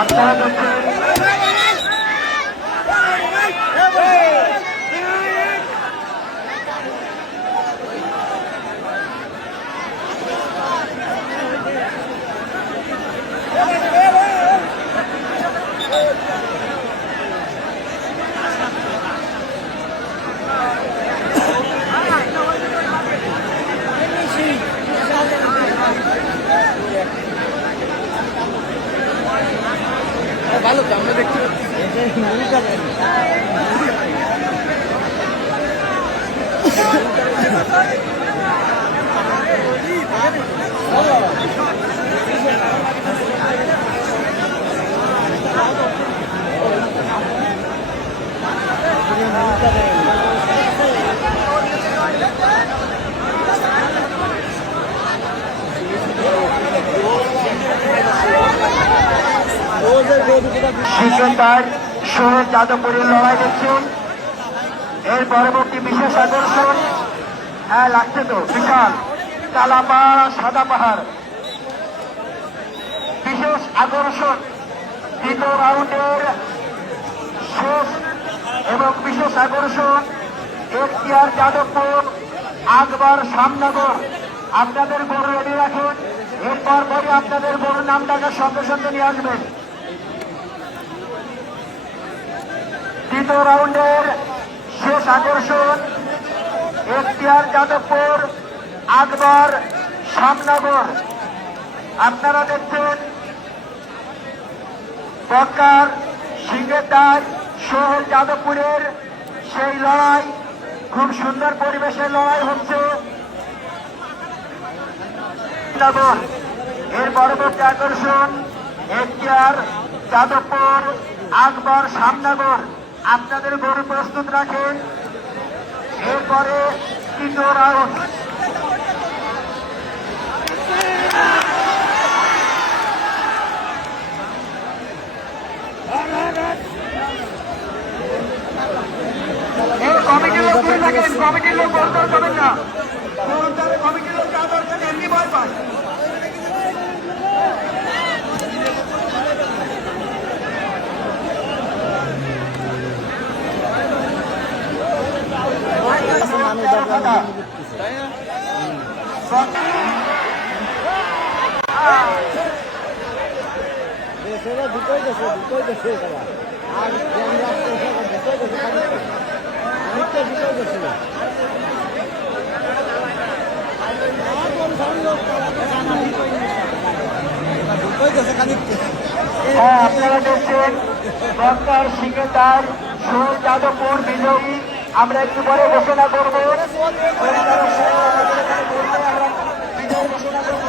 আপনারা দেখছেন ভালো তো আমরা দেখতে পাচ্ছি সিকেন্দার সোহেল যাদবপুরের লড়াই দেখছেন। এর পরবর্তী বিশেষ আকর্ষণ লাগছে তো বিশাল কালাপাড় সাদা পাহাড়। বিশেষ আকর্ষণ দ্বিতীয় রাউন্ডের শেষ এবং বিশেষ আকর্ষণ এখতিয়ার যাদবপুর আকবর সামনগর। আপনাদের গরু রেডি রাখুন, এরপর পরে আপনাদের গরুর নাম ডাকার সঙ্গে সঙ্গে নিয়ে আসবেন। দ্বিতীয় রাউন্ডের শেষ আকর্ষণ এখতিয়ার যাদবপুর আকবর সামনগর। আপনারা দেখছেন বক্কার সিংহের দাস সোহেল যাদবপুরের সেই লড়াই। খুব সুন্দর পরিবেশের লড়াই হচ্ছে। এর পরবর্তী আকর্ষণ এখতিয়ার যাদবপুর আকবর সামনগর। আপনাদের গরু প্রস্তুত রাখেন, এরপরে তৃতীয় রাউন্ড। কমিটির লোক দূরে থাকেন, কমিটির লোক বলতে করবেন না। কমিটির লোক যা করছেন এমনি ভয় পান। দুটোই দেশে আর দুটোই দেশে আপনারা দেখছেন বক্কার সিকেন্দার সোহেল যাদবপুর বিজয়ী। আমরা একটু পরে ঘোষণা করবো, বিজয় ঘোষণা করবো।